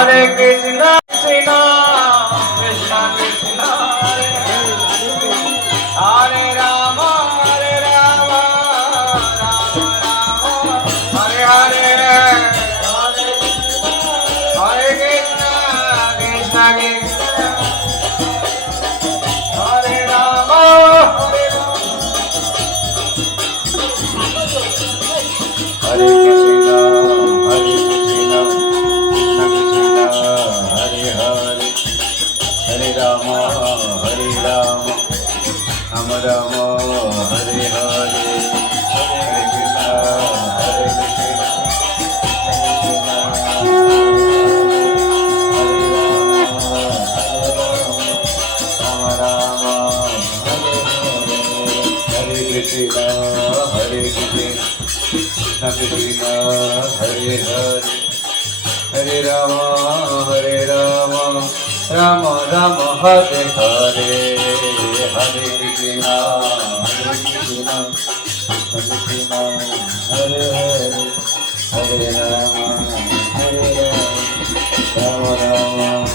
Hare Krishna, Krishna Krishna Krishna, Hare Rama, Hare Rama, Rama Rama, Hare Hare, Hare Krishna, Krishna Krishna, Hare Rama, Hare Rama, Hare Krishna, Hare Krishna, Krishna Krishna, Hare Hare, Hare Rama, Hare Rama, Rama Rama, Hare Hare, Hare Krishna, Hare Krishna, Krishna Rama Rama, Hare Hare, Hare Krishna, Hare Krishna, Krishna Krishna, Hare Hare, Hare Rama, Hare Rama, Rama Rama, Hare Hare, Hare Krishna, Hare Krishna, Krishna Krishna, Hare Hare, Hare Rama, Hare Rama, Rama Rama,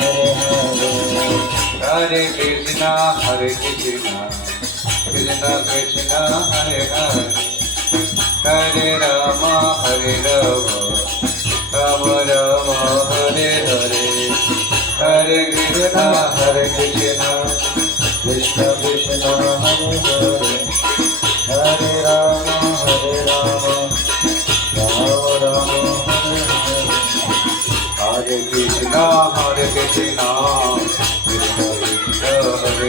Hare Hare, Hare Krishna, Hare Krishna, Krishna Krishna, Hare Hare, Hare Rama, Hare Rama, Rama Rama, Hare Hare, Hare Krishna, Hare Krishna, Krishna Krishna, Hare Hare, Hare Rama, Hare Rama, Rama Rama, Hare Hare, Hare Krishna, Hare Krishna, Krishna Krishna, Hare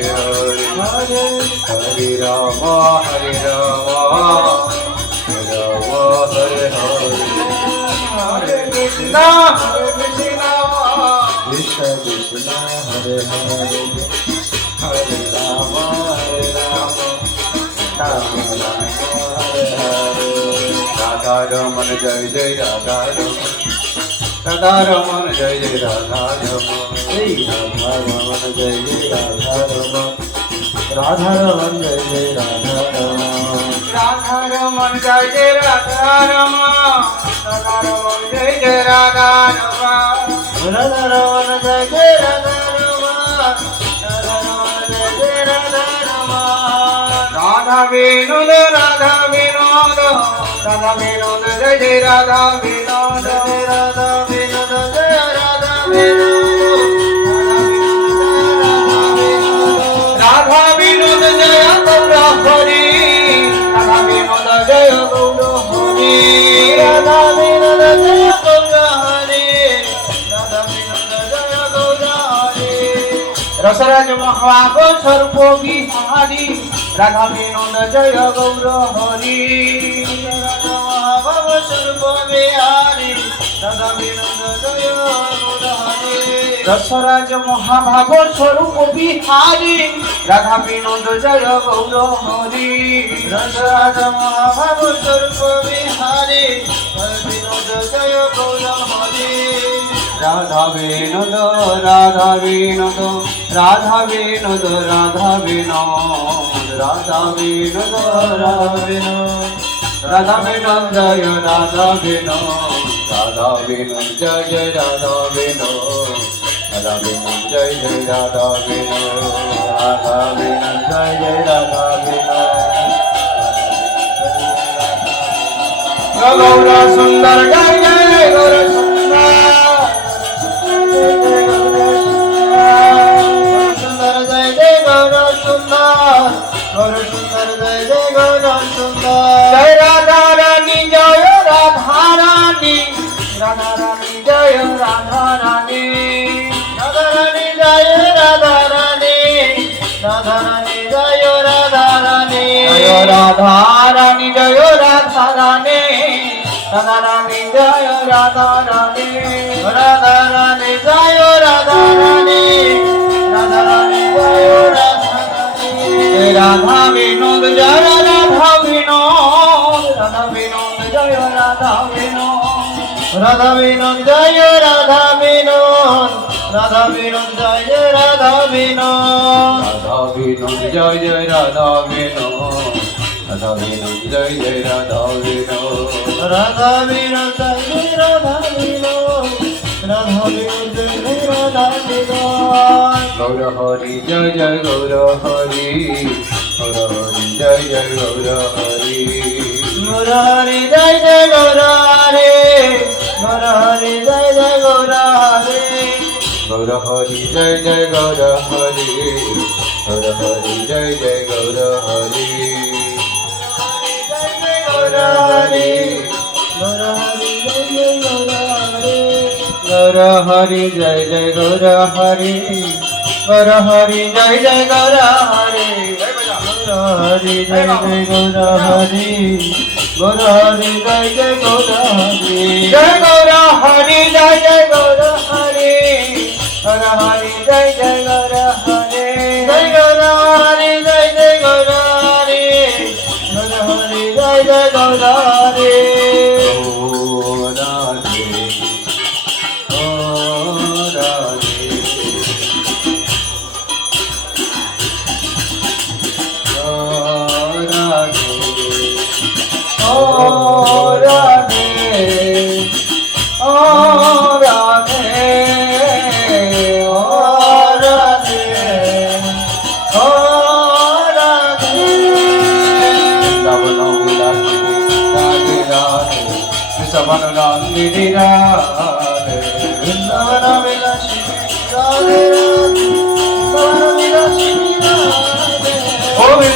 Hare, Hare Rama, Hare Rama, Rama Hare Hare, Hare Krishna, Hare Krishna, Krishna Krishna, Hare Hare, Hare Rama, Hare Rama, Rama Rama, Hare Hare, Radha Raman, Jai Jai Radha Raman, Radha Raman, Jai Jai Radha Raman, Jai Radha Raman, Jai Jai Radha Raman, Radha Raman, Jai Jai Radha Raman, Radha Raman, Jai Jai Radha Raman, Radha Raman, Jai Jai Radha Raman, Radha Raman, Jai Jai Radha Raman, Radha Raman, Jai Jai Radha Raman, Radha Vinod, Radha Vinod, Radha Vinod, Jai Jai Radha Vinod, Radha Vinod, Jai Radha Vinod, Radha Vinod, Jaya Gaura Hari, Radha Vinod, Jaya Gaura Hari, Radha Vinod, Jaya Gaura Hari, Radha Vinod, Jaya Gaura Hari, Rasaraj Mahago Sarpo Bihari, Radha Vinod, Jaya Gaura Hari, Radha Mahago Sarpo Bihari, Radha Vinod, Jaya Gaura Hari, Rasaraj Mahago Sarpo Bihari, Radha Vinod, Jaya Gaura Hari, Rasaraj Mahago Sarpo Bihari, Radha Vinod, Jaya Gaura Hari, Radha Vinod, Radha Vinod, Radha Vinod, Radha Vinod, Radha Vinod, Radha Vinod, Radha Vinod, Jaya Radha Vinod, Radha Vinod, Jaya Radha Vinod, Radha Vinod, Jaya Radha Vinod, Radha Vinod, Jaya Radha Vinod, Gaura Sundar, Jaya Gaura Sundar, Gaura Sundar, Gaura Sundar, Jai Jai Gaura Sundar, Jai Radha Rani, Jaya Radha Rani, Radha Rani, Jaya Radha Rani, Radha Rani, Jaya Radha Rani, Radha Rani, Jaya Radha Rani, Jaya Radha Rani, Jaya Radha Rani, Radha Rani, Jaya Radha Rani, Radha Rani, Jaya Radha Rani, Radha Rani, Jaya Radha Rani, Radha Vinod, Jaya Radha Vinod, Radha Vinod, Jaya Radha Vinod, Radha Vinod, Jaya Radha Vinod, Radha Vinod, Jaya Radha Vinod, Radha Vinod, Jaya Radha Vinod, Radha Vinod, Jaya Radha Vinod, Radha Vinod, Jaya Radha Vinod, Gaura Hari Jai Jai Gaura Hari Gaura Hari Jai Jai Gaura Hari Gaura Hari Jai Jai Gaura Hari Gaura Hari Jai Jai Gaura Hari Gaura Hari Jai Jai Gaura Hari Gaura Hari Jai Jai Gaura Hari Gaura Hari Gaura Hari Jai Jai Gaura Hari Gaura Hari Jai Jai Gaura Hari Gaura Hari Jai Jai Gaura Hari Gaura Hari Jai Jai Gaura Hari Jai Gaura Hari Jai Jai Gaura Hari Gaura Hari Jai Jai Gaura Hari Jai Gaura Hari Jai Jai Gaura Hari Gaura Hari Jai Jai Gaura Hari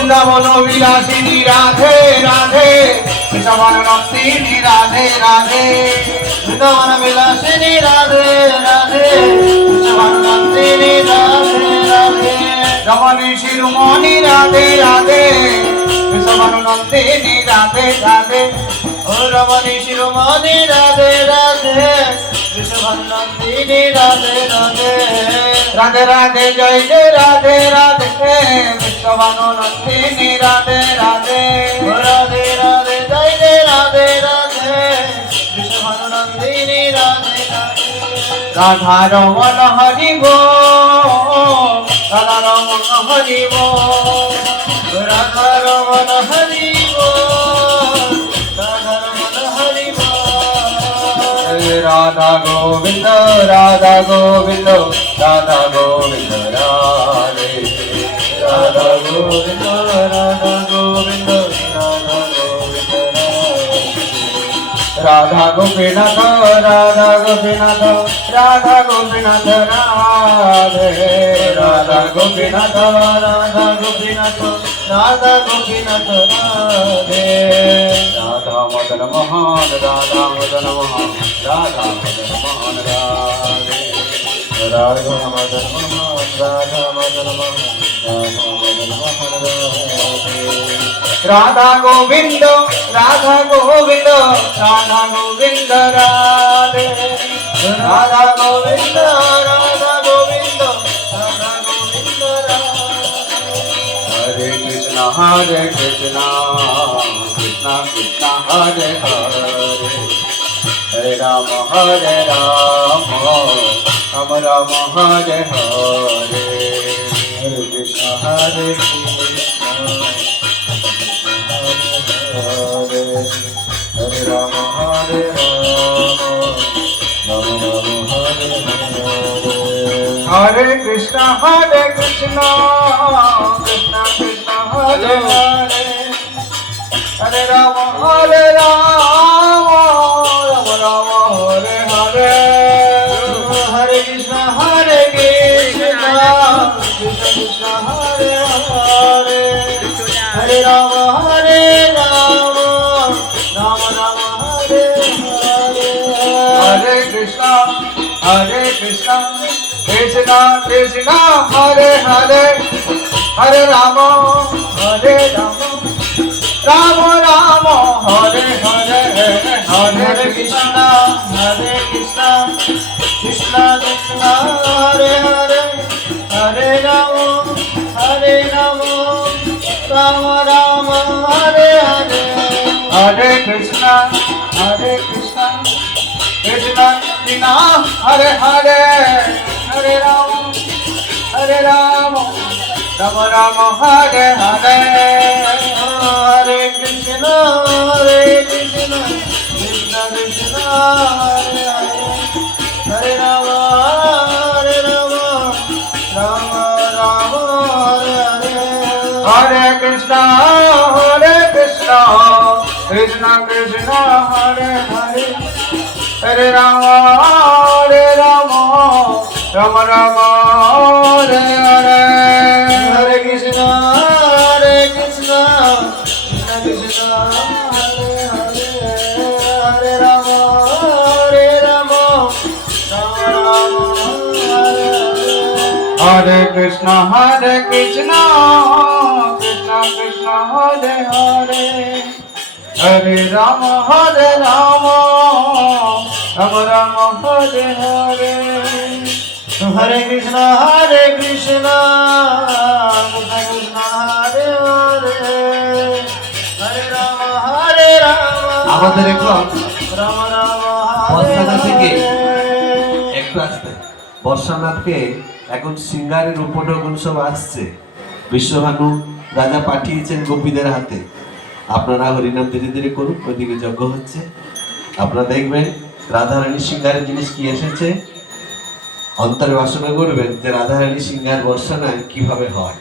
Vrindavan বিলাসিনী রাধে রাধে বৃন্দাবন নন্দিনী রাধে রাধে বৃন্দাবন বিলাসিনী রাধে রাধে বৃন্দাবন নন্দিনী রাধে রাধে রমণী শিরোমণি রাধে রাধে বৃন্দাবন নন্দিনী রাধে রাধে ও রমণী শিরোমণি রাধে রাধে বৃন্দাবন নন্দিনী রাধে রাধে রাধে রাধে জয় জয় রাধে রাধে বৃন্দাবন নন্দিনী রাধে রাধে রাধে রাধে জয় জয় রাধে রাধে বৃন্দাবন নন্দিনী রাধে রাধে রাধা রমণ হরি গো রাধা রমণ হরি গো রাধা রমণ হরি গো রাধা রমণ হরি গো রাধা গোবিন্দ রাধা গোবিন্দ রাধা গোবিন্দ রাধে রাধা গোবিন্দ রাধা গোবিন্দ রাধা গোবিন্দ রাধা গোপীনাথ রাধা গোপীনাথ রাধে রাধা গোপীনাথ রাধা গোপীনাথ রাধা গোপীনাথ রাধে রাধা মদন মোহন রাধা মদন মোহন রাধা মদন মোহন রাধে রাধা মদন মোহন রাধা মদন মোহন রাধা মদন মোহন রাধে রাধা গোবিন্দ রাধা গোবিন্দ রাধা গোবিন্দ রাধে রাধা গোবিন্দ রাধা গোবিন্দ রাধা গোবিন্দ রাধে হরে Krishna Krishna Krishna Hare Hare Hare Ram Ram Ram Hare Hare Hare Krishna Krishna Hare Rama Hare Rama Rama Rama Hare Hare Hare Krishna Krishna Krishna Hare Hare Hare Rama Rama Rama Hare Hare Hare Krishna Krishna Krishna Hare Hare Hare Rama Hare Rama Rama Rama Hare Hare Hare Krishna Krishna Krishna Hare Hare Hare Rama Rama Rama Rama Hare Hare Hare Krishna Krishna Krishna Hare Hare Hare Rama Rama Rama Hare Hare Hare Krishna Krishna Krishna Hare Hare Hare Rama Rama Rama Hare Hare Hare Krishna Krishna Krishna Hare Hare Hare Rama, Rama Rama, Hare Krishna, Krishna Krishna, Hare Hare, Hare Rama, Rama Rama, Hare Hare, Hare Krishna, Krishna Krishna, Hare Hare, Hare Rama, Rama Rama, Hare Hare, Hare Krishna, Krishna Krishna, Hare Hare, Hare Rama, Rama Rama, Hare Hare, Hare Krishna, Krishna Krishna, Hare Hare, Hare Rama, Rama, আমাদের এখন Rama Rama, বর্ষানা থেকে একটু আসতে বর্ষানাথকে এখন সিঙ্গারের উপঢৌকন সব আসছে। বিশ্বভানু রাজা পাঠিয়েছেন গোপীদের হাতে, আপনারা হরিনাম ধীরে ধীরে করুন, ওইদিকে যজ্ঞ হচ্ছে। আপনারা দেখবেন রাধারানী সিঙ্গারের জিনিস কি এসেছে, অন্তরে বাসনা করবেন যে রাধারানী সিঙ্গার বর্ষানায় কিভাবে হয়।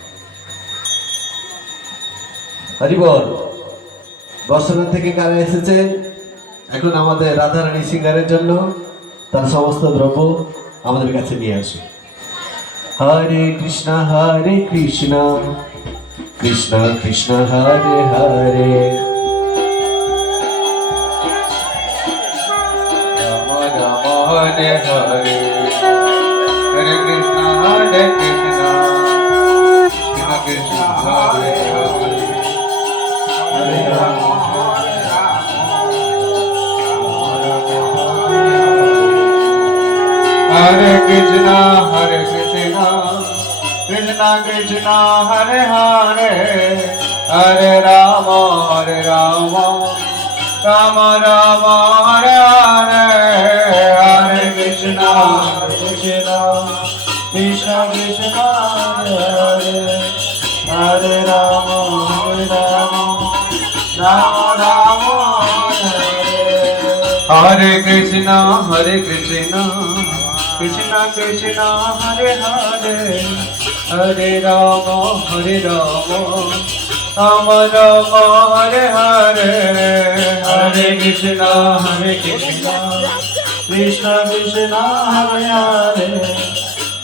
হরি বল। বর্ষানা থেকে কারা এসেছেন এখন আমাদের রাধারানী সিঙ্গারের জন্য, তার সমস্ত দ্রব্য আমাদের কাছে নিয়ে আসে। হরে Krishna Krishna Krishna Hare Hare, Rama Rama, Hare Hare, Hare Krishna, Krishna Krishna, Hare Hare, Hare Rama, Hare Krishna, Krishna Krishna, Hare Hare, Hare Rama, Rama Rama, Hare Hare, Hare Krishna, Krishna Krishna, Hare Hare, Hare Rama, Rama Rama, Hare Krishna, Krishna Krishna, Hare Hare, Hare Rama, Rama Rama, Hare Hare, Hare Krishna, Krishna Krishna, Hare Hare,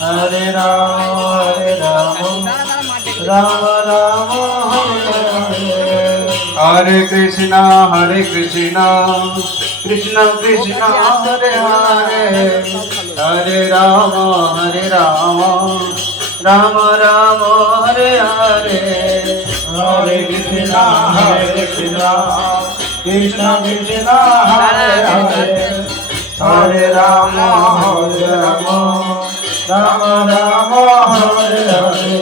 Hare Rama, Rama Rama, Hare Hare, Hare Krishna, Krishna Krishna, Hare Hare, Hare Rama, Rama Rama, Hare Hare, Hare Krishna, Krishna Krishna, Hare Hare, Hare Rama, Rama Rama, Hare Hare,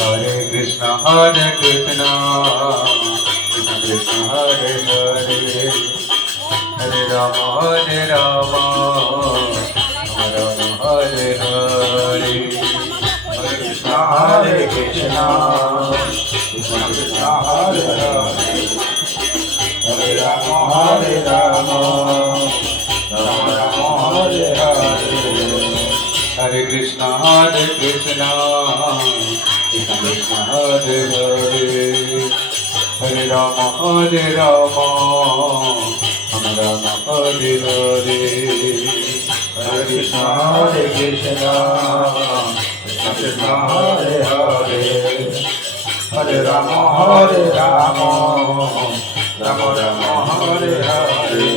Hare Krishna, Krishna Krishna, Hare Hare, Hare Rama, Rama Hare Hare, Hare Krishna, Krishna Krishna, Hare Hare, Hare Rama, Rama Rama, Hare Hare, Hare Krishna, Krishna Krishna, Hare Hare, Hare Rama, Rama Rama, Hare Hare, Hare Krishna, Krishna Krishna, Hare Hare, Hare Rama, Rama Rama, Hare Hare,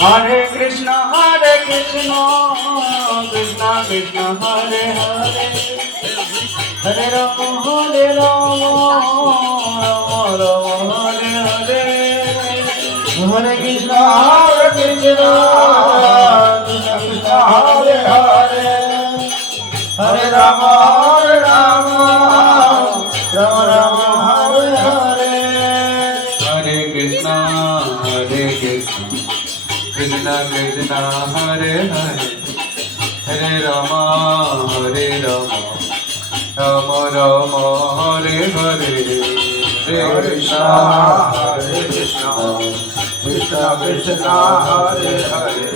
Hare Krishna, Krishna Krishna, Hare Hare, Hare Rama, Rama Rama, Hare Hare, Hare Krishna, Krishna Krishna, Hare Hare, Hare Rama, Rama Rama, Hare Hare, Hare Krishna, Krishna Krishna, Hare Hare, Hare Rama, Rama Rama, Hare Hare, Hare Krishna, Krishna Krishna, Hare Hare,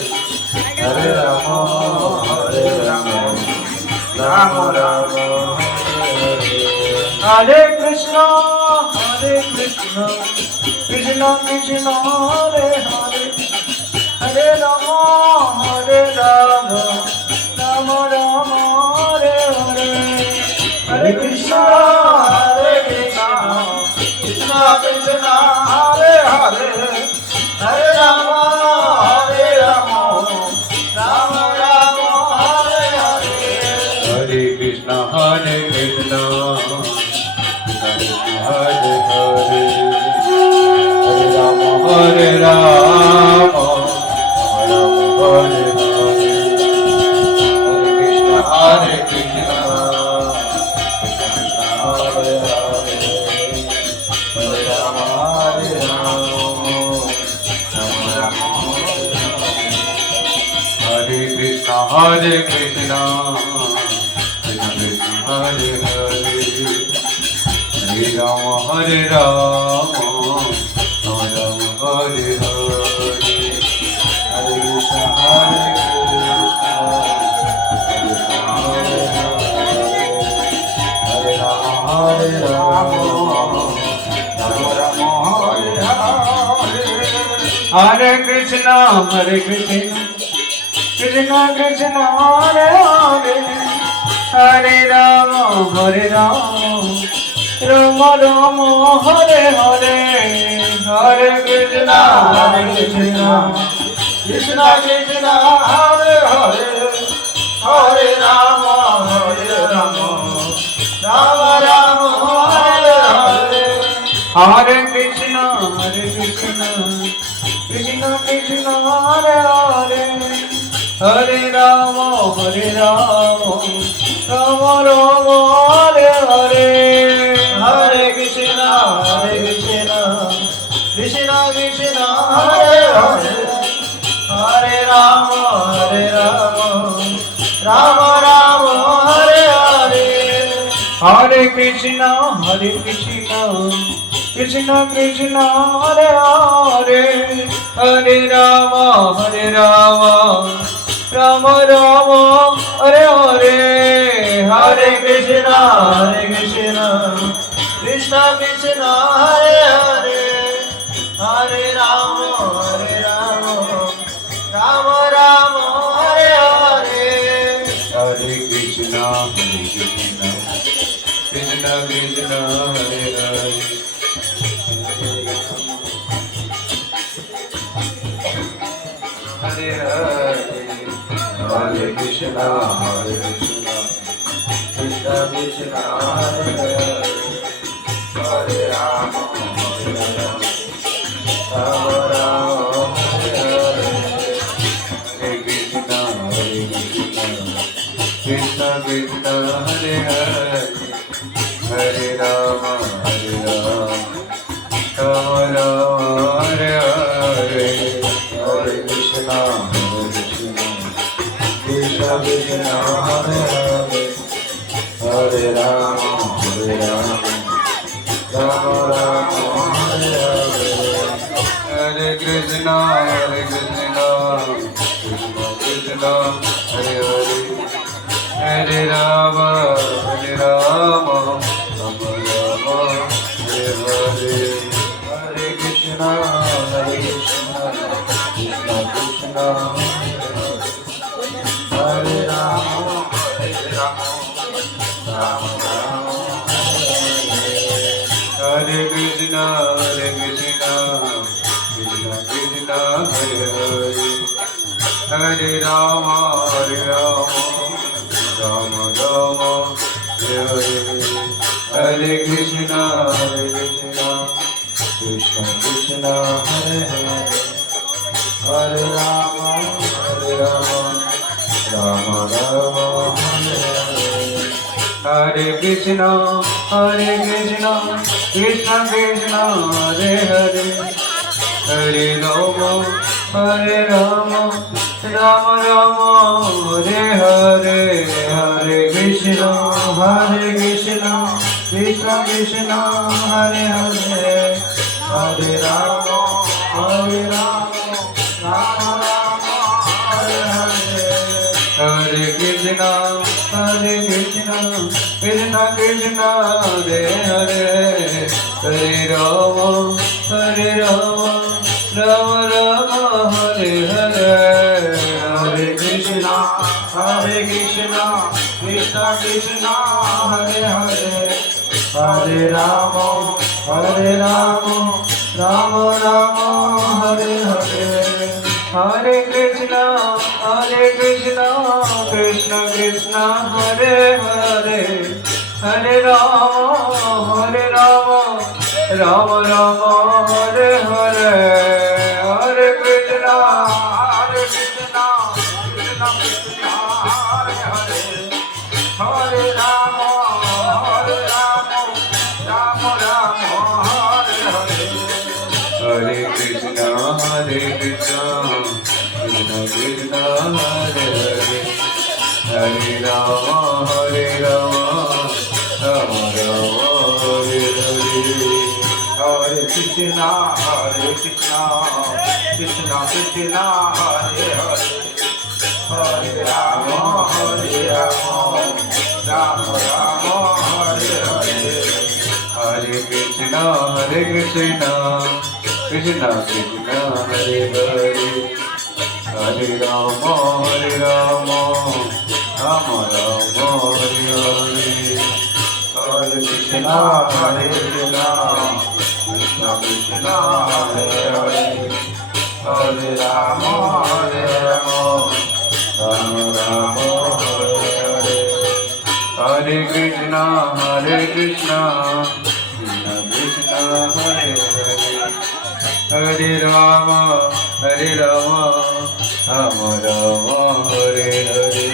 Hare Rama, Hare Rama, Rama Rama, Hare Krishna, Krishna Krishna, Hare Hare, Hare Rama, Rama Rama, Hare Hare. Hare Krishna, Krishna Krishna, Hare Hare, Hare Rama, Rama Rama, Hare Hare. Hare Krishna, Krishna Hare Hare, Hare Rama, Rama Hare Hare. Hare Krishna, Krishna Hare Hare, Hare Rama, Rama Hare Krishna, Krishna Krishna Hare Hare, Hare Rama, Rama Hare Hare. Hare Krishna, Hare Rama, Hare Krishna, Krishna Krishna, Hare Hare, Hare Rama, Rama Rama, Hare Hare. Hare Krishna, Krishna Krishna, Hare Hare, Hare Rama, Rama Rama, Hare Hare. Hare Krishna, Krishna Krishna, Hare Hare, Hare Rama, Rama Rama, Hare Hare. Hare Krishna, Krishna Krishna, Hare Hare, Hare Rama, Rama Rama, Hare Hare. Hare Krishna, Krishna Krishna, Hare Hare, Hare Rama, Rama Rama, Hare Hare. Hare Krishna, Krishna Krishna, Hare Hare, Hare Rama, Rama Rama, Hare Hare. Hare Krishna, Krishna Krishna, Hare Hare. Hare Hare, Hare Krishna, Krishna Krishna, Hare Hare, Hare Rama, Rama Rama, Hare Hare. Hare Krishna, Krishna Krishna, Hare Hare, Hare Rama, Rama Rama, Hare Hare. Hare Krishna, Krishna Krishna, Hare Hare, Hare Rama, Rama Rama, Hare Hare. Hare Krishna, Krishna Krishna, Hare Hare, Hare Rama, Rama Rama, Hare Hare. Hare Krishna, Krishna Krishna, Hare Rama, Rama Rama, Hare Krishna, Krishna Krishna, Hare Hare, Hare Rama, Rama Rama, Hare Hare. Hare Krishna, Krishna Krishna, Hare Hare, Hare Rama, Rama Rama, Hare Hare. Hare Krishna, Krishna Krishna, Hare Hare, Hare Rama, Rama Rama, Hare Hare. Hare Krishna, Krishna Krishna, Hare Hare, Hare Rama, Rama Rama, Hare Hare. Krishna, Hare Krishna, Krishna Krishna, Hare Hare, Hare Rama, Hare Rama, Rama Rama, Hare Hare, Hare Krishna, Krishna Krishna, Hare Hare, Hare Rama, Rama Rama, Hare Hare, Hare Krishna, Krishna Krishna, Hare Hare, Hare Rama, Rama Rama, Hare Hare, Hare Krishna, Krishna Krishna, Hare Hare, Hare Rama, Rama Rama, Hare Hare, Hare Krishna, Krishna Krishna, Hare Hare, Hare Rama, Rama Rama, Hare Hare, Hare Krishna, Krishna Krishna, Hare Hare, Hare Rama, Rama Rama, Hare Hare, Hare Krishna, Krishna Krishna, Hare Hare, Hare Rama, Rama Rama, Hare Hare, Hare Krishna, Krishna Krishna, Hare Hare, Hare Rama, Rama Rama, Hare Hare, Hare Krishna, Krishna Krishna, Hare Hare, Hare Rama, Rama Rama, Hare Hare,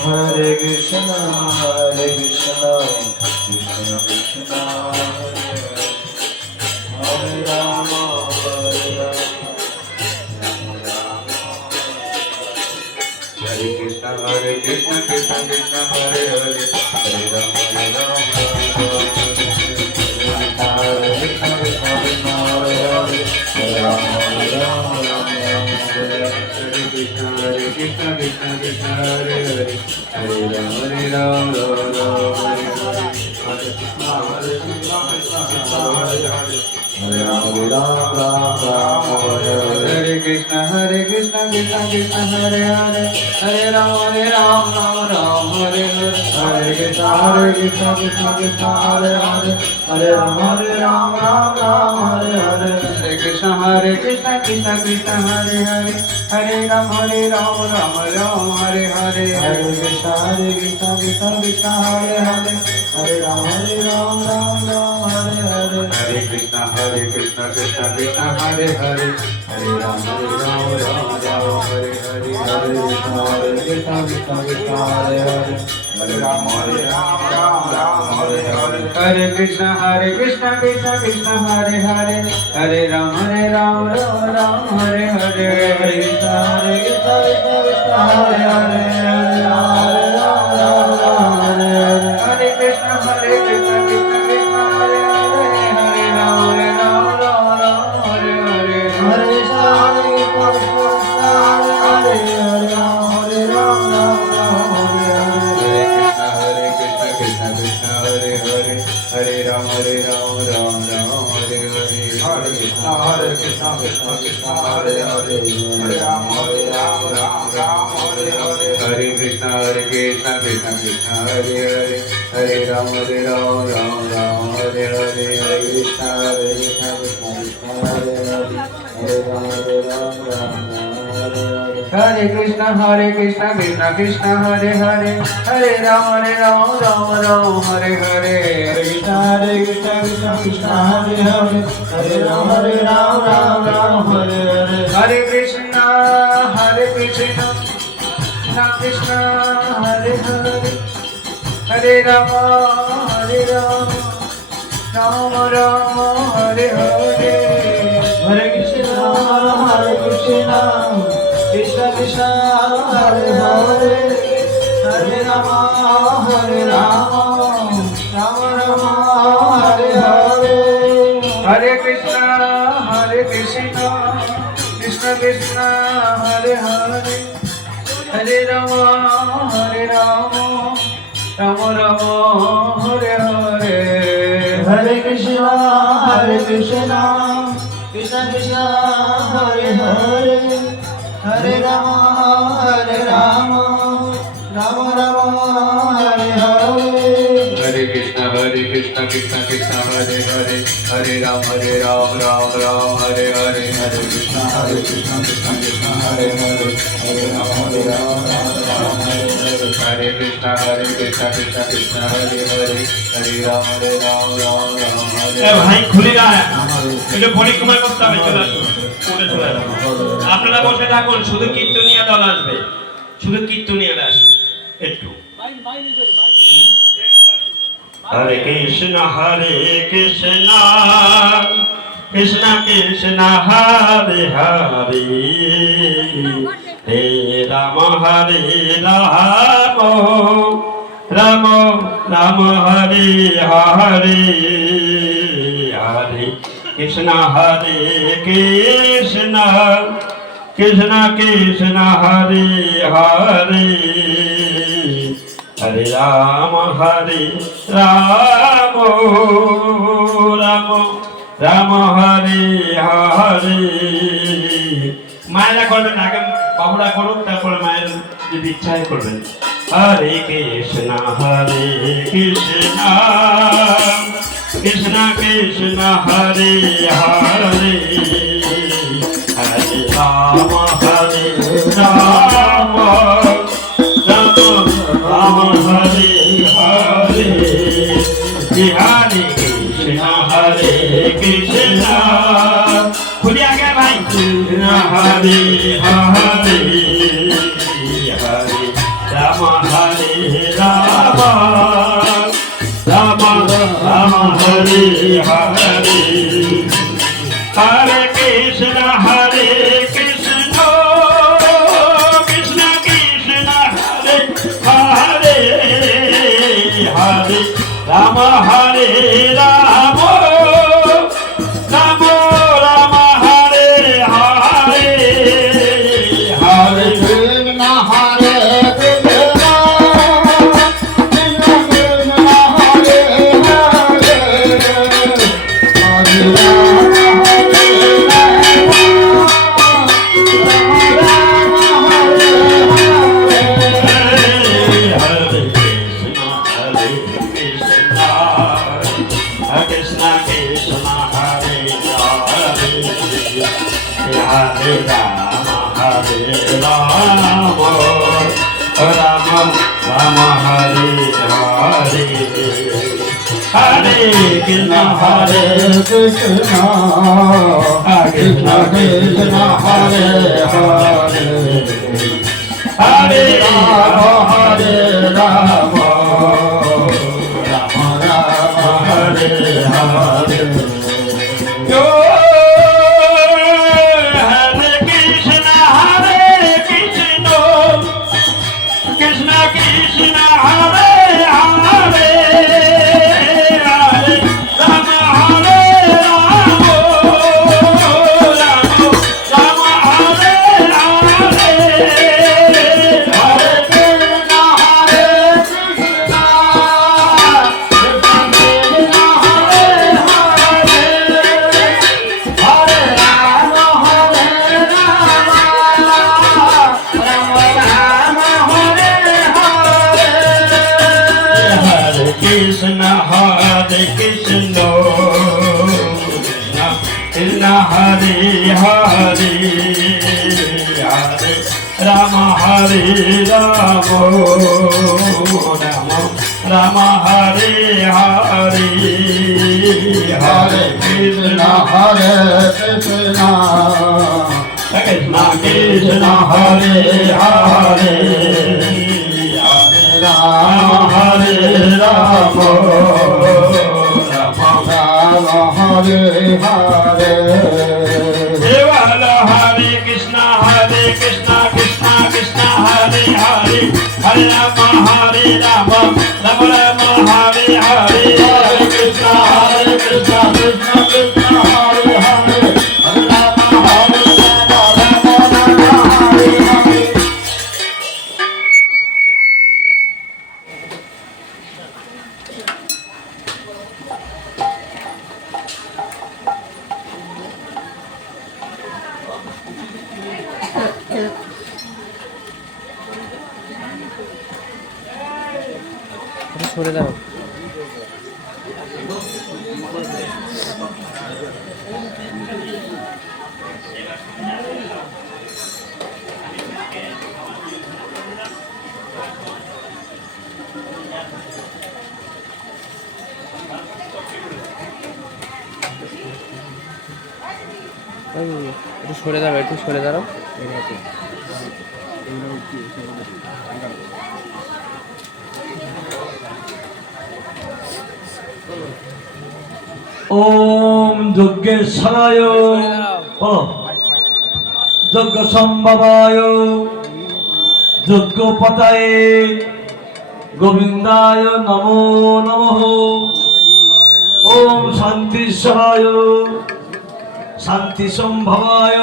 Hare Krishna, Krishna Krishna, Hare Rama, Hare Krishna, Krishna Krishna, Hare Hare, Hare Rama, Hare Krishna, Krishna Hare Hare, Hare Rama, Hare Krishna, Krishna Krishna, Hare Hare, Hare Rama, Hare Krishna, Hare Krishna, Krishna Krishna, Hare Hare, Hare Rama, Rama Hare Hare, Hare Krishna, Krishna Krishna, Hare Hare, Hare Rama, Rama Hare Hare, Hare Krishna, Krishna Krishna, Hare Hare, Hare Rama, Rama Hare Hare, Hare Krishna, Krishna Krishna, Hare Hare, Hare Rama, Rama Hare Hare, Hare Krishna, Krishna Krishna, Hare Hare, Hare Rama, Rama Hare Hare, Hare Krishna, Krishna Krishna, Hare Hare, Hare Rama, Rama Hare Hare, Hare Krishna, Krishna Krishna, Hare Hare, Hare Rama, Rama Hare Hare, Hare Krishna, Krishna Krishna, Hare Hare, Hare Rama, Rama Hare Hare, Hare Krishna, Krishna Krishna, Hare Hare, Hare Rama, Rama Hare Hare, Hare Krishna, Hare Rama, Krishna Krishna, Hare Hare, Hare Rama, Rama Hare Hare, Hare Krishna, Krishna Krishna, Hare Hare, Hare Rama, Rama Hare Hare, Hare Krishna, Krishna Krishna, Hare Hare, Hare Rama, Rama Hare Hare, Hare Krishna, Krishna Krishna, Hare Hare, Hare Rama, Rama Hare Hare, Hare Krishna, Krishna Krishna, Hare Hare, Hare Rama, Rama Hare Hare, Hare Krishna, Krishna Hare Hare, Hare Rama, Rama Hare Hare, Hare Krishna, Krishna Krishna, Hare Hare, Hare Rama, Rama Hare Hare, Hare Krishna, Krishna Krishna, Hare Hare, Hare Rama, Rama Hare Hare, Hare Krishna, Krishna Krishna, Hare Hare, Hare Rama, Ram Ram Ram Hare Hare Hare Krishna Krishna Krishna Hare Hare Hare Ram Ram Ram Hare Hare हरे कृष्ण कृष्ण कृष्ण हरे हरे हरे राम राम राम हरे हरे हरे कृष्ण कृष्ण कृष्ण हरे हरे हरे राम राम राम हरे हरे हरे कृष्ण कृष्ण कृष्ण हरे हरे हरे राम राम हरे ভাই খুলে না এটা পরিক্রমা করতে হবে চলে আসুন করে চলে আসুন আপনারা বসে থাকুন শুধু কীর্তনীয় দল আসবে শুধু কীর্তনীয়রা আসবে একটু হরে কৃষ্ণ কৃষ্ণ কৃষ্ণ হরে হরে হে রাম হরে রাম রাম রাম হরে হরে হরে কৃষ্ণ কৃষ্ণ কৃষ্ণ কৃষ্ণ হরে হরে হরে রাম রাম রাম হরে হরে মায়েরা করবেন আগে বাবুরা করুক তারপরে মায়ের যদি ইচ্ছায় করবেন হরে কৃষ্ণ কৃষ্ণ কৃষ্ণ কৃষ্ণ হরে হরে হরে রাম রাম রাম হরে হরে হরে কৃষ্ণ খুলে আগে ভাই কৃষ্ণ হরে হরে হরে রাম রাম রাম রাম হরে হরে হরে কৃষ্ণ কৃষ্ণ কৃষ্ণ কৃষ্ণ হরে হরে হরে রাম রাম রাম রাম হরে হরে হরে কৃষ্ণ হরে কৃষ্ণ কৃষ্ণ হরে হরে হরে কৃষ্ণ হরে কৃষ্ণ কৃষ্ণ কৃষ্ণ হরে হরে হরে রাম হরে রাম রাম রাম হরে হরে হরে কৃষ্ণ কৃষ্ণ কৃষ্ণ হরে হরে হরে রাম রাম রাম হরে হরে হরে কৃষ্ণ হরে Krishna Krishna Krishna Hare Hare Hare Ram Ram Ram Hare Hare Hare Krishna Krishna Krishna Hare Hare Hare Rama Hare Rama Rama Hare Hare Hare Krishna Krishna Krishna Krishna Hare Hare Rama Hare Rama Rama Hare Hare Devala Hare Krishna Krishna Krishna Hare Hare Hare Rama Hare Rama Rama Rama Hare Hare Hare Krishna Krishna Krishna Hare Hare Hare Rama Hare Rama Rama Rama Hare Hare সরে দাঁড়াও। একটু সরে দাঁড়াও, একটু সরে দাঁড়াও। ওম যজ্ঞেশ্বরায় যজ্ঞ সম্ভবায় যজ্ঞপতায়ে গোবিন্দায় নমো নমঃ। ওম শান্তিশ্বরায় শান্তি সম্ভবায়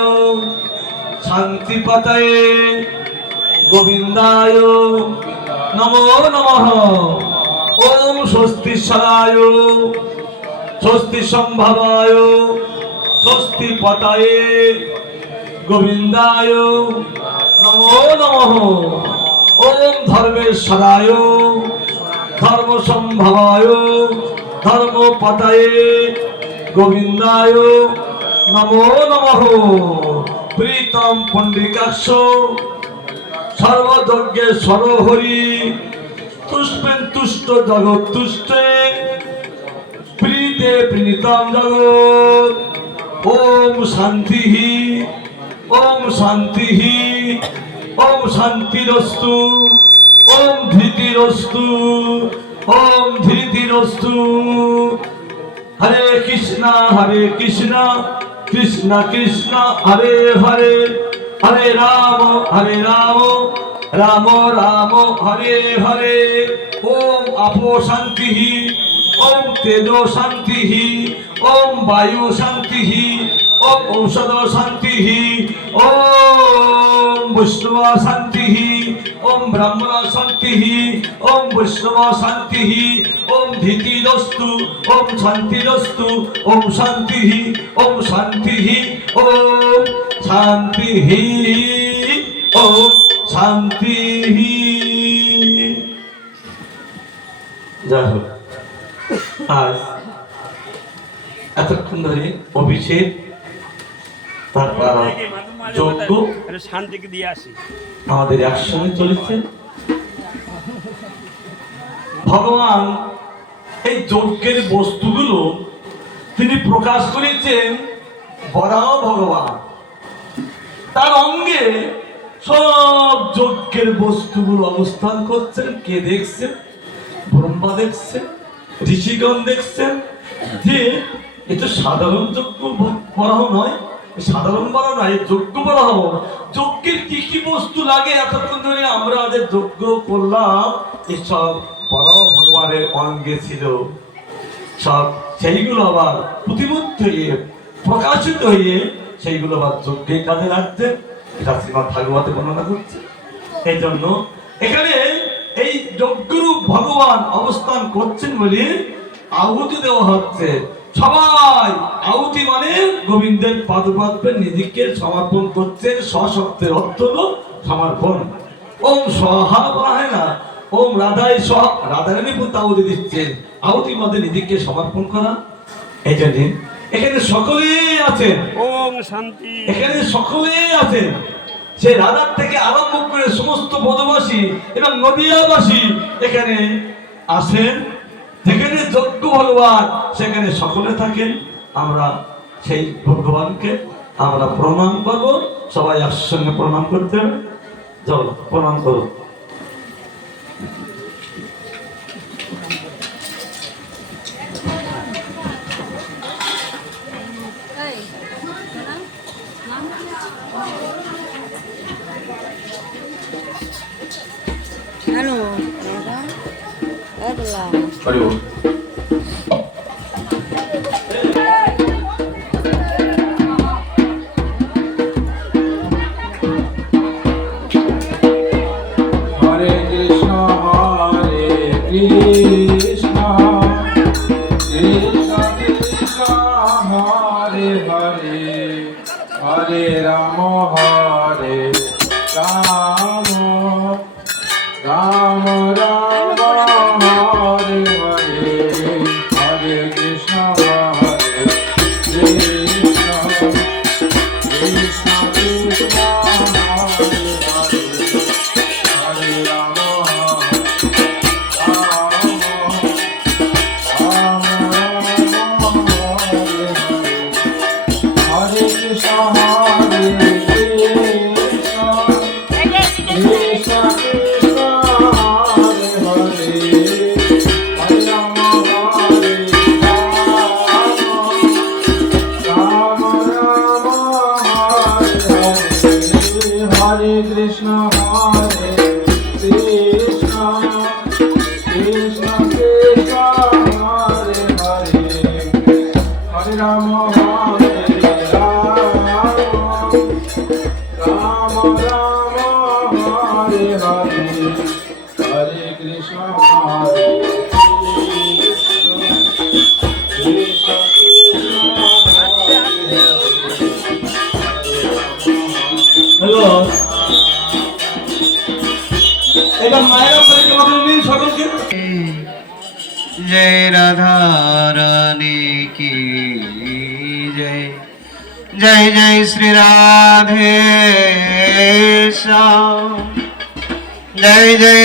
শান্তিপতায়ে গোবিন্দায় নমো নমঃ। ওম স্বস্তিশ্বরায় স্বস্তি সম্ভবায় স্বস্তি পতায়ে গোবিন্দায় নমো নমঃ। ওম ধর্মেশ্বরায় ধর্ম সম্ভবায় ধর্ম পতায়ে গোবিন্দায় নমো নমঃ। প্রীতম পণ্ডিকাক্ষ সর্বযজ্ঞে সরহরি তুষ্পেন তুষ্ট জগৎ তুষ্টে প্রীতে প্রীতম জগৎ। ওম শান্তি ওম শান্তি ওম শান্তিরস্তু ওম ধৃতিরস্তু ওম ধৃতিরস্তু। হরে কৃষ্ণ কৃষ্ণ কৃষ্ণ হরে হরে হরে রাম রাম রাম হরে হরে। ওম আপো শান্তি ওম তেজো শান্তি ওম বায়ু শান্তি ওম ঔষধ শান্তি ওম বৈষ্ণব শান্তি ওম ব্রাহ্মণ শান্তি ওম বৈষ্ণব শান্তি ওম ধৃতিরস্তু ওম শান্তিরস্তু ওম শান্তি ওম শান্তি ওম শান্তি ওম শান্তি। যাই হোক, আজ এতক্ষণ ধরে অভিষেক, তারপর যজ্ঞ শান্তিকে দিয়ে আসি আমাদের একসঙ্গে চলেছে। ভগবান এই যজ্ঞের বস্তুগুলো তিনি প্রকাশ করেছেন বরাহ ভগবান। তার অঙ্গে সব যজ্ঞের বস্তুগুলো অবস্থান করছেন। কে দেখছেন? ব্রহ্মা দেখছেন, ঋষিগণ দেখছেন যে এটা সাধারণ যজ্ঞ বরাহ নয়, সাধারণ বরাহ নয়, যজ্ঞ বরাহ। যজ্ঞের কি কি বস্তু লাগে এতক্ষণ ধরে আমরা আজ যজ্ঞ করলাম, এসব বরাহ ভগবানের অঙ্গে ছিল। সব সেইগুলো আবার প্রতিমূর্ত হয়ে প্রকাশিত হয়ে সেইগুলো আবার যজ্ঞের কাজে লাগছে। এটা শ্রীমদ্ ভাগবতে বর্ণনা করছে। এই জন্য এখানে এই যজ্ঞরূপ ভগবান অবস্থান করছেন বলে আহুতি দেওয়া হচ্ছে। সবাই আহুতি মানে গোবিন্দের পাদপদ্মে নিজেকে সমর্পণ করছেন। স্বশব্দের অর্থ হলো সমর্পণ। ওম স্বাহা বলা হয় না, ওম রাধায় স্ব, রাধারানী পুত্র আহুতি দিচ্ছেন। আহুতি মধ্যে নিজেকে সমর্পণ করা। এই জন্য এখানে সকলেই আছেন। ওম শান্তি। এখানে সকলেই আছেন, সে রাধার থেকে আরম্ভ করে সমস্ত বনবাসী এবং নদিয়াবাসী এখানে আসেন। যেখানে যজ্ঞ ভগবান সেখানে সকলে থাকেন। আমরা সেই ভগবানকে আমরা প্রণাম করব। সবাই একসঙ্গে প্রণাম করতে হবে। যাও প্রণাম করো। Ano? Ano lang? Hari Hare Krishna, Krishna Krishna, Hare Hare, Hare Rama, Hare Rama, Rama Rama, Hare Hare Rama, Hare Rama, Rama Rama, Hare Hare, Hare Krishna, Hare Krishna, Krishna hello, এবার মায়েরা পরিক্রমা করে নিন সকলকে। जय राधा रानी की जय। जय जय श्री राधे श्याम। जय जय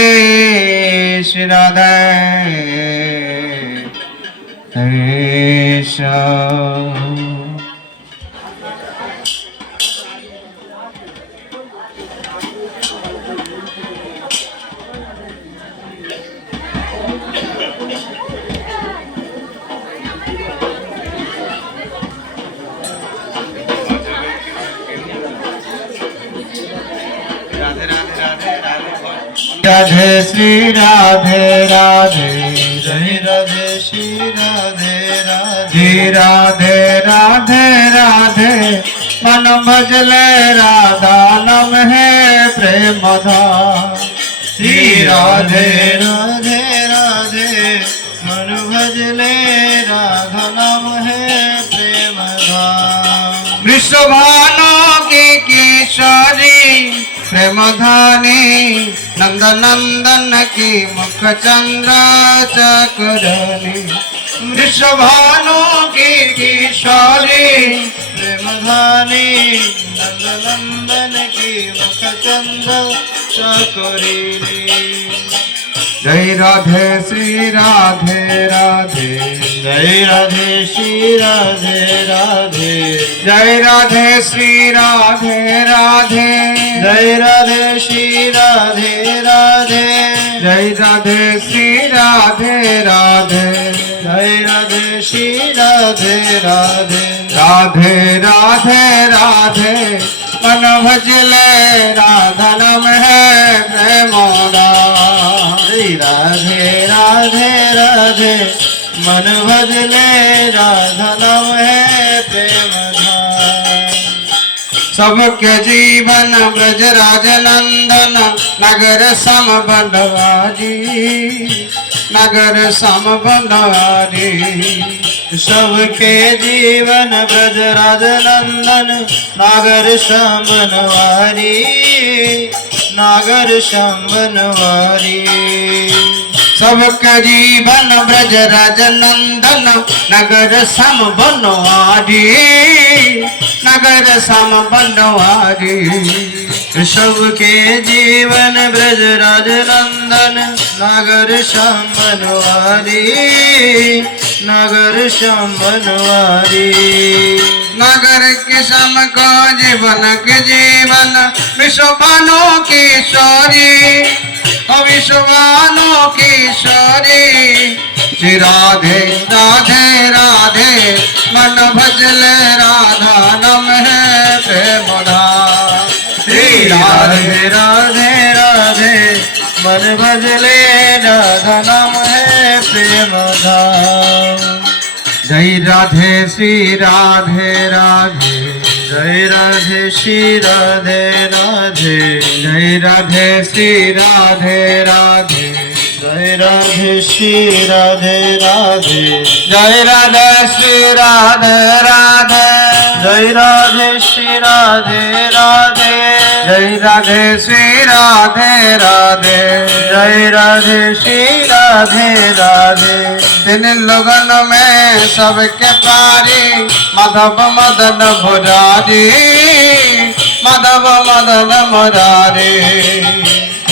श्री राधे श्याम। राधे श्री राधे राधे, जय राधे श्री राधे राधे, राधे राधे राधे, मन भजले राधा नाम है प्रेम धाम। श्री राधे राधे राधे, मन भजले राधा नाम है प्रेम धाम। वृषभानु की किशोरी प्रेम धानी, नंद नंदन की मुख चंद्र चक्रनी। वृषभानु की किशोरी प्रेम धानी, नंद नंदन की मुख चंद्र चक्रनी। जय राधे श्री राधे राधे, जय राधे श्री राधे राधे, जय राधे श्री राधे राधे, जय राधे श्री राधे राधे, जय राधे श्री राधे राधे, जय राधे श्री राधे राधे, राधे राधे राधे, मन भजले राधा नाम है प्रेम धाम। राधे राधे राधे, मन भजले राधा नाम है प्रेम धाम। सबके जीवन ब्रजराज नंदन, नगर सम बनवारी, नगर सम बनवारी। सबके जीवन ब्रजराज नंदन, नगर सम बनवारी, नगर सम बनवारी। सबके जीवन ब्रजराज नंदन, नगर सम बनवारी, नगर सम बनवारी। सबके जीवन ब्रजराज नंदन, नगर सम बनवारी, नगर सम बनवारी। नगर के सम को जीवन के जीवन, विश्वभानु किशोरी, विश्वभानु किशोरी। श्री राधे राधे राधे, मन भजले राधा नाम है प्रेम धाम। श्री राधे राधे राधे, मन भजले राधा नाम है प्रेम धाम। जय राधे श्री राधे राधे, जय राधे श्री राधे राधे, जय राधे श्री राधे राधे, जय राधे श्री राधे राधे, जय राधे श्री राधे राधे, जय राधे श्री राधे राधे, जय राधे श्री राधे राधे, जय राधे श्री राधे राधे। दिन लोगन में सबके प्यारे, माधव मदन मुरारी, माधव मदन मुरारी।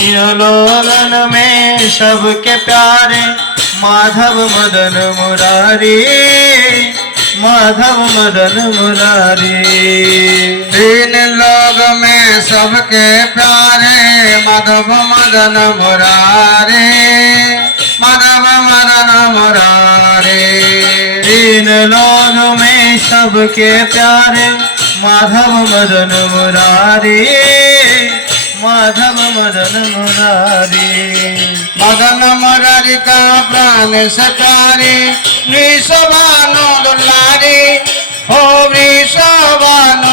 इन लोगन में सबके प्यारे, माधव मदन मुरारी, माधव मदन मुरारी। इन लोग में सबके प्यारे, माधव मदन मुरारी, माधव मदन मुरारी। इन लोग में सबके प्यारे, माधव मदन मुरारी, माधव मदन मुरारी। मदन मुरारी का प्राण सचारी, निसभानु दुलारी,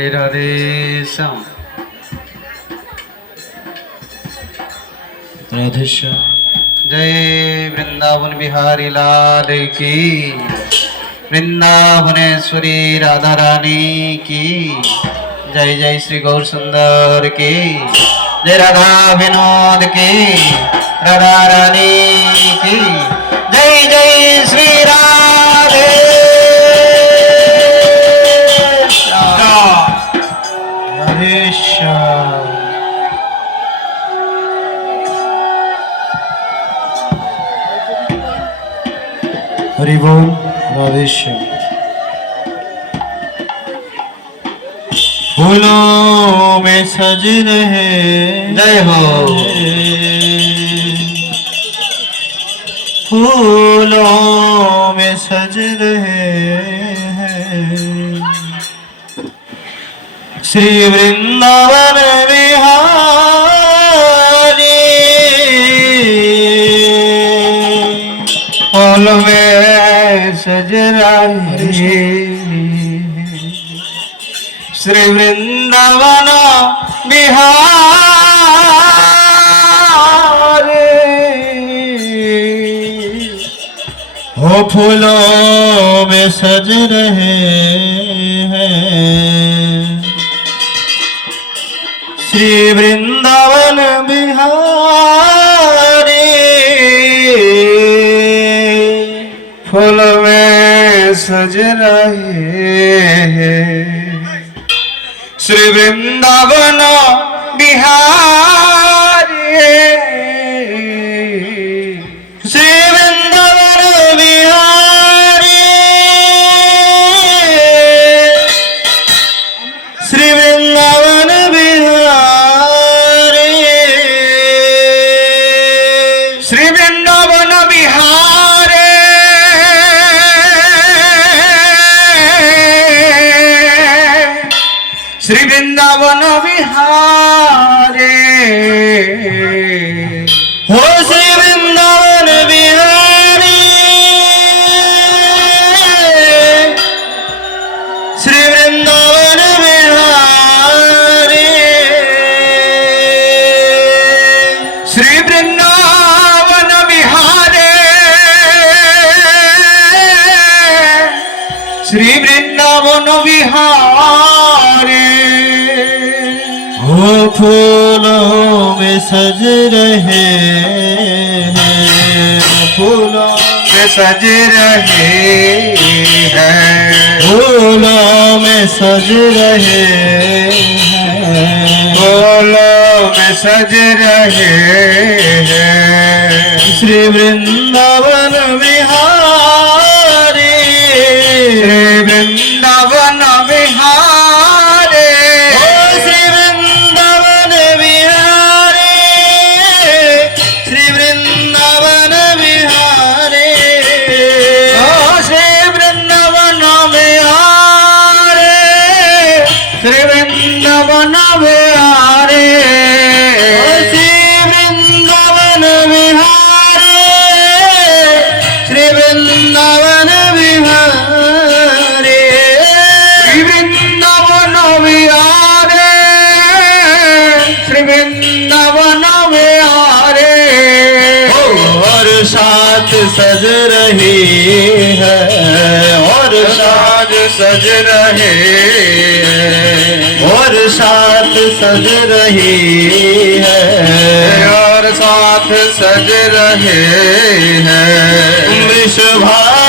जय राधे श्याम राधे श्याम जय वृंदावन बिहारी लाल की वृंदावनेश्वरी राधा रानी की जय जय श्री गौर सुंदर की जय राधा विनोद की राधा रानी की जय जय श्री राधे राधे श्याम हरि बोल राधे श्याम फूलों में सज रहे जय हो फूलों में सज रहे हैं श्री वृंदावन बिहारी फूल में सज रहे श्री वृंदावन बिहारी हो फूलों में सज रहे हैं श्री वृंदावन बिहारी फूल में सज रहे हैं श्री वृंदावन बिहारी श्री वृंदावन बिहारी श्री वृंदावन बिहारी श्री वृंदावन बिहारी श्री वृंदावन बिहारी हो श्री वृंदावन बिहारी श्री वृंदावन बिहारी श्री वृंदावन बिहारी श्री वृंदावन बिहारी वो फूलों में सज रहे हैं फूलों में सज रहे हैं फूलों में सज रहे हैं फूलों में सज रहे हैं श्री वृंदावन बिहारी श्री वृंदावन बिहारी श्री वृंदावन बिहारी श्री वृंदावन बिहारी श्री वृंदावन बिहारी श्री वृंदावन बिहारी श्री वृंदावन बिहारी श्री वृंदावन बिहारी श्री वृंदावन बिहारी श्री वृंदावन बिहारी और साथ सज रही है और साथ सज रहे और साथ सज रही है और साथ सज रहे हैं वृषभा